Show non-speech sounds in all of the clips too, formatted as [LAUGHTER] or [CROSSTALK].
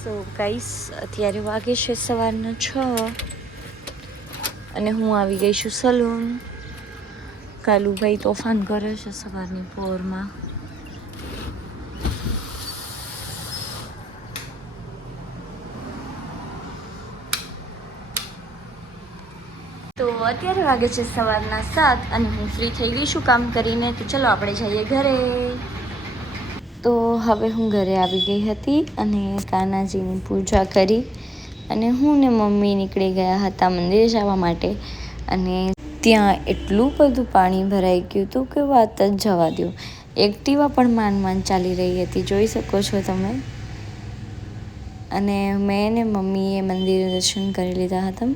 So guys અત્યારે વાગે છે સવારના છ અને હું આવી ગઈ છું સલૂન કાલુભાઈ તોફાન કરે છે સવારની પોરમાં. તો અત્યારે વાગે છે સવારના સાત અને હું ફ્રી થઈ ગઈ છું કામ કરીને. તો ચલો આપણે જઈએ ઘરે. તો હવે હું ઘરે આવી ગઈ હતી અને કાનાજીની પૂજા કરી અને હું ને મમ્મી નીકળી ગયા હતા મંદિરે જવા માટે અને ત્યાં એટલું બધું પાણી ભરાઈ ગયું હતું કે વાત જ જવા દો. એક્ટિવા પણ માંડ માંડ ચાલી રહી હતી, જોઈ શકો છો તમે. અને મેં ને મમ્મીએ મંદિરે દર્શન કરી લીધા હતા.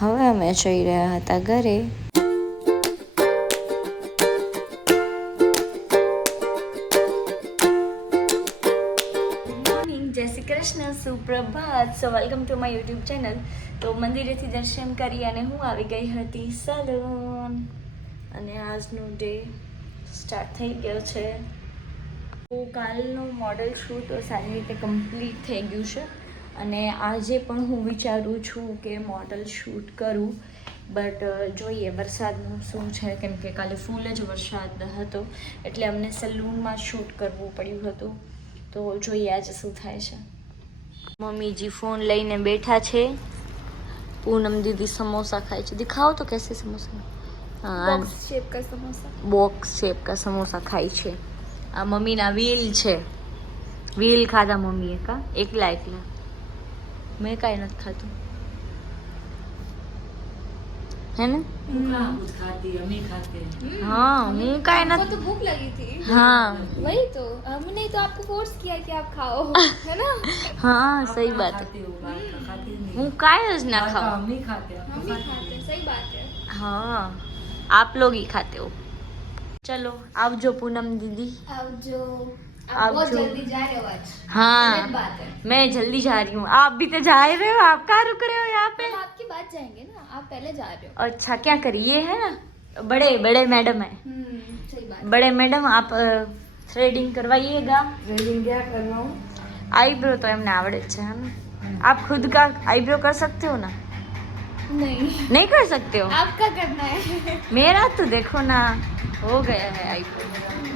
હવે અમે જઈ રહ્યા હતા ઘરે. સુપ્રભાત. So welcome to my YouTube channel તો મંદિરેથી દર્શન કરી અને હું આવી ગઈ હતી સલૂન અને આજનો ડે સ્ટાર્ટ થઈ ગયો છે. તો કાલનું મોડલ શૂટ સારી રીતે કમ્પ્લીટ થઈ ગયું છે. અને આજે પણ હું વિચારું છું કે મોડલ શૂટ કરું. બટ જોઈએ, વરસાદનું શું છે? કેમ કે કાલે ફૂલ જ વરસાદ હતો. એટલે અમને સલૂનમાં શૂટ કરવું પડ્યું હતું. તો જોઈએ આજે શું થાય છે. મમ્મીજી ફોન લઈને બેઠા છે. પૂનમ દીદી સમોસા ખાય છે. દેખાવ તો કેસે સમોસા. હા બોક્સ શેપ કા સમોસા ખાય છે. આ મમ્મીના વ્હીલ છે. વ્હીલ ખાધા મમ્મીએ કા? એકલા એકલા. મેં કાંઈ નથી ખાધું. हाँ मुँह का है ना तो भूख लगी थी हाँ वही तो हमने तो आपको फोर्स किया कि आप खाओ है ना हाँ सही बात है मुँह का है ना खाओ हम ही खाते सही बात है हाँ आप लोग ही खाते हो ચલો આવજો પૂનમ દીદી આવજો आप बहुत जल्दी जा रहे हो आज। हाँ। बात है। मैं जल्दी जा रही हूँ। आप भी तो जा रहे हो। आप कहाँ रुक रहे हो यहाँ पे? हम आपकी बात जाएँगे ना। आप पहले जा रहे हो। अच्छा क्या करिए? है ना? बड़े बड़े मैडम है। हम्म सही बात बड़े मैडम आप थ्रेडिंग करवाइएगा थ्रेडिंग क्या करवाऊँ आईब्रो तो एमने आवड़े જ છે है ना? आप खुद का आईब्रो कर सकते हो ना? नहीं। नहीं कर सकते हो? आपका करना है। मेरा तो देखो ना हो गया है आईब्रो।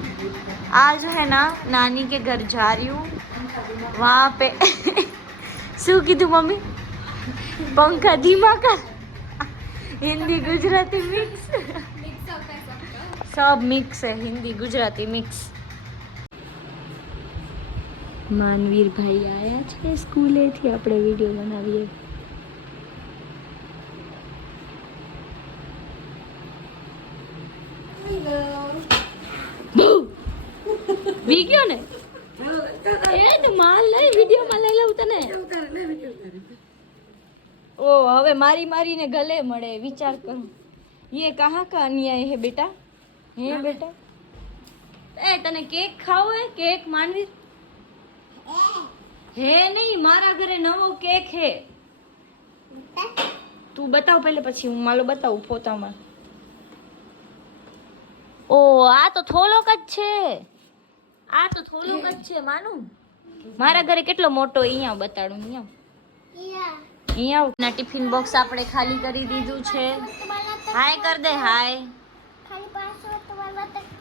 आज है ना नानी के घर जा रही हूँ वहाँ पे [LAUGHS] શું કીધું મમ્મી પંખા ધીમા કર Hindi Gujarati mix mix up है सबका सब मिक्स है हिंदी गुजराती मिक्स માનવીર ભાઈ આયા છે સ્કૂલેથી આપણે વિડીયો બનાવીએ વી ગયો ને એ તો માલ લઈ વિડિયો માં લઈ લઉં તને. ઓ હવે મારી મારી ને ગલે મળે વિચાર કરો. યે કહા કા અન્યાય હે બેટા? હે. બેટા? એ તને કેક ખાવો હે? કેક માનવી? હે નહીં મારા ઘરે નવો કેક હે. તું બતાવ પહેલે પછી હું માલો બતાવું પોતામાં. ઓ આ તો થોલોક જ છે. આ તો થોડુંક જ છે, માનું. મારા ઘરે કેટલો મોટો અહીંયા બતાડું અહીંયા અહીંયા ના ટિફિન બોક્સ આપણે ખાલી કરી દીધું છે. હાય કર દે, હાય.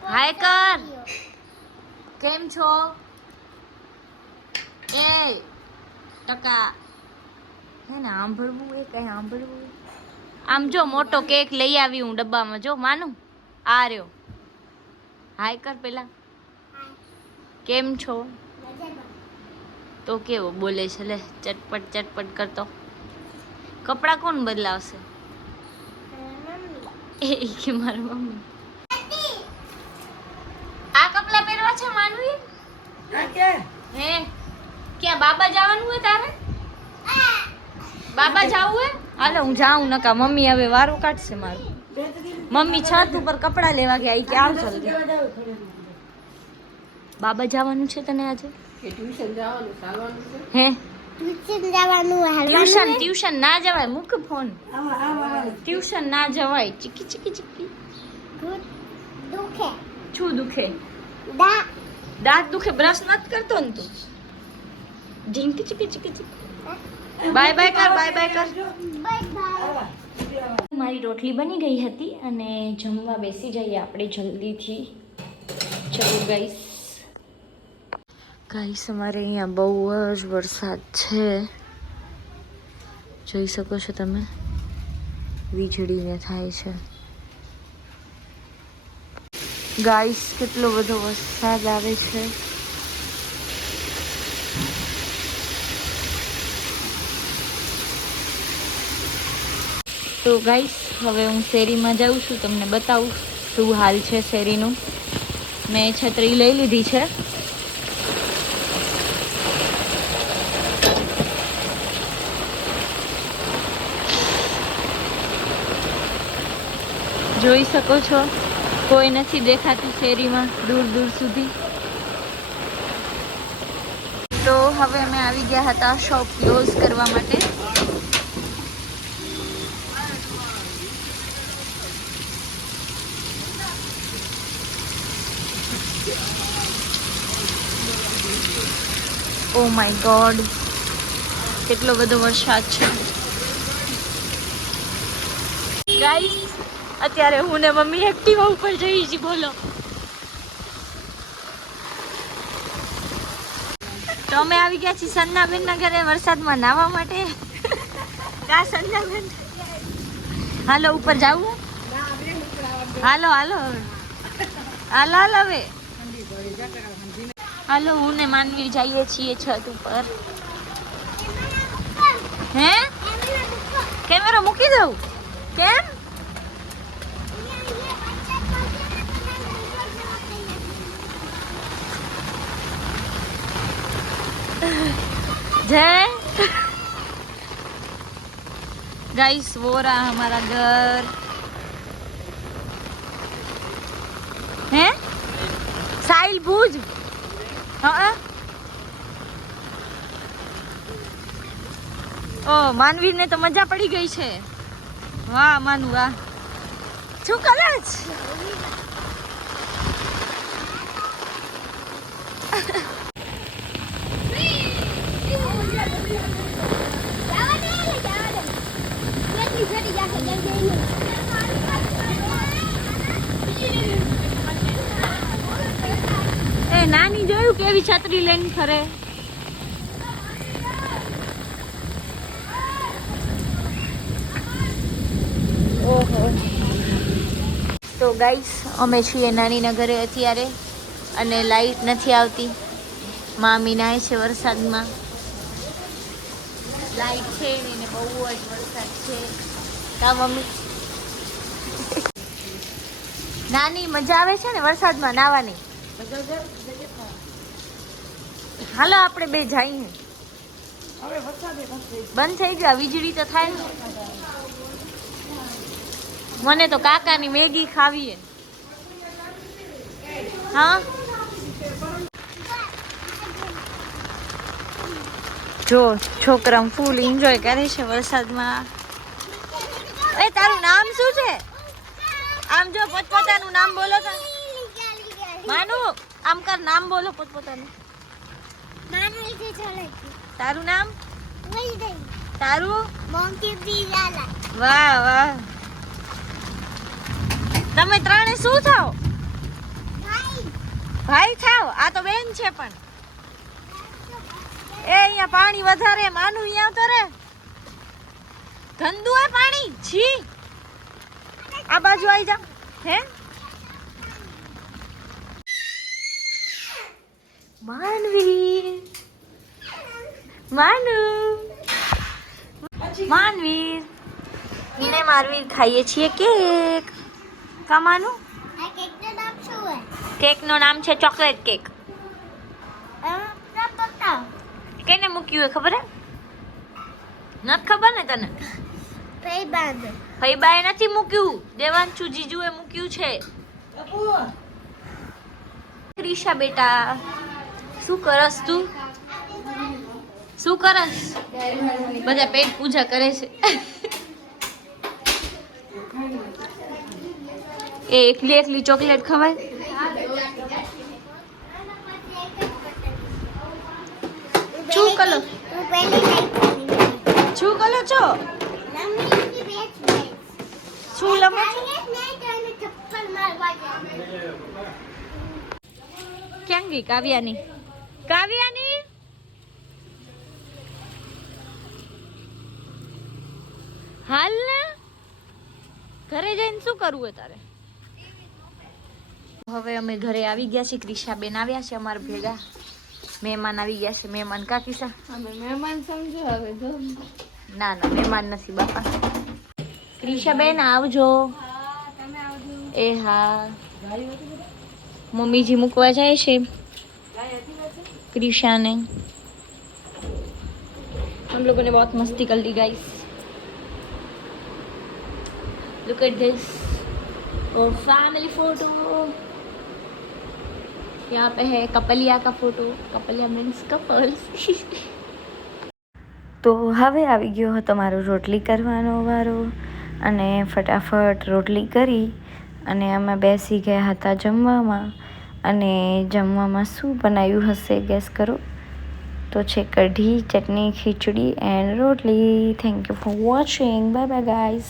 હાય કર. કેમ છો? એ, ટકા. હે ને સાંભળવું એ કઈ સાંભળવું આમ જો મોટો કેક લઈ આવી હું ડબ્બામાં, જો, માનું. આ રહ્યો. હાય કર પેલા. કેમ છો? તો કેવો? બોલે છે લે ચટપટ ચટપટ કરતો. કપડાં કોણ બદલાવશે? એ કે મારી મમ્મી. આ કપડા પહેરવા છે માનવી? હે ક્યાં બાબા જવાનું હોય તારે? બાબા જાવું હે હાલો હું જાઉં નકા મમ્મી હવે વારું કાઢશે મારું. મમ્મી છત ઉપર કપડા લેવા ગયા ઈ કે આવ જલ્દી બાબા જવાનું છે તને આજે? ટ્યુશન જવાનું હે? ટ્યુશન ટ્યુશન ના જવાય મૂક ફોન. ટ્યુશન ના જવાય ચીકી ચીકી ચીકી. દુખે. શું દુખે? દા. દાંત દુખે બ્રશ નથી કરતો ને તું? ઝીંક ચીકી ચીકી ચીકી. બાય બાય કર બાય બાય કર. મારી રોટલી બની ગઈ હતી અને જમવા બેસી જઈએ આપણે જલ્દીથી. ચલો ગાઈસ ગાઈસ, અમારે અહીંયા બહુ જ વરસાદ છે. જોઈ શકો છો તમે? વીજળીને થાય છે. ગાઈસ, કેટલો બધો વરસાદ આવે છે. તો ગાઈસ, હવે હું શેરીમાં જાઉં છું, તમને બતાવું શું હાલ છે શેરીનું. મેં છત્રી લઈ લીધી છે. જોઈ શકો છો? કોઈ નથી દેખાતું શેરીમાં દૂર દૂર સુધી. તો હવે અમે આવી ગયા હતા શોપ ક્લોઝ કરવા માટે. ઓ માય ગોડ કેટલો બધો વરસાદ છે. ગાઈસ અત્યારે હું ને મમ્મી એક્ટિવા ઉપર જઈ છી બોલો. તો અમે આવી ગયા છીએ સન્નાબેન ના ઘરે વરસાદમાં નાવા માટે. કા સન્નાબેન. હાલો ઉપર જાવું હાલો હાલો. હાલો હાલો હવે. હાલો હું ને માનવી જઈએ છીએ છત ઉપર. હે? કેમેરો મૂકી દઉં? કેમ? जय गाइस वो रहा हमारा घर हैं साहिल भूज हाँ ઓ માનવીને તો મજા પડી ગઈ છે વાહ માનુ વાહ શું કરે છે કેવી છત્રી લઈને ફરે. ઓહો. તો ગાઈસ અમે છીએ નાનીના ઘરે અત્યારે અને લાઈટ નથી આવતી. મામી નાય છે વરસાદમાં. લાઈટ છે બહુ જ વરસાદ છે. કા મમ્મી? નાની મજા આવે છે ને વરસાદમાં નાવાની? હાલો આપણે બે જઈએ. બંધ થઈ ગયા વીજળી તો થાય મને તો કાકાની મેગી ખાવીએ. હા? જો છોકરા ફૂલ એન્જોય કરે છે વરસાદમાં. એ તારું નામ શું છે? આમ જો પોતપોતાનું નામ બોલો તો. માનુ? આમ કર નામ બોલો પોતપોતાનું. તારું નામ? તારું? વાહ વાહ. તમે ત્રણે શું થાવ? ભાઈ. થાવ? આ તો બેન છે પણ. એ અહીંયા પાણી વધારે માનું અહીંયા તો રે. ગંદુ હે પાણી? છી. આ બાજુ આવી જા હે? માનવી. માનુ માનવીર મને મારવીર ખાઈએ છીએ કેક. કમાનું કેકનું નામ છે ચોકલેટ કેક. કેને મૂક્યું એ ખબર હે? નથી ખબર ને તને? ફઈબાએ નથી મૂક્યું. દેવાંશુ જીજુએ મૂક્યું છે. ક્રિશા બેટા શું કરસ તું? શું કરસ બધા પેટ પૂજા કરે છે. એ એકલી એકલી ચોકલેટ ખવાય? શું કલો? શું કલો છો? શું લમો ક્યાં કાવ્યાની? કાવ્યાની? હાલ ને ઘરે જઈને શું કરવું તારે? હવે અમે ઘરે આવી ગયા છીએ ક્રિશાબેન આવ્યા છે અમારા ભેગા. મહેમાન આવી ગયા છે. મહેમાન કા કિસા? અમે મહેમાન સમજો હવે ના ના મહેમાન નથી બાપા. ક્રિશાબેન આવજો. એ હા. મમ્મીજી મૂકવા જાય છે. ક્રિશાને હમ લોકોને બહુ મસ્તી કરી guys Lee guys look at this और फैमिली फोटो यहाँ पे है कपलिया का फोटो कपलिया मीन्स कपल्स તો હવે આવી ગયો હતો મારો રોટલી કરવાનો વારો અને ફટાફટ રોટલી કરી અને અમે બેસી ગયા હતા જમવામાં અને જમવામાં શું બનાવ્યું હશે ગેસ કરો તો છે કઢી ચટણી ખીચડી એન્ડ રોટલી thank you for watching bye bye guys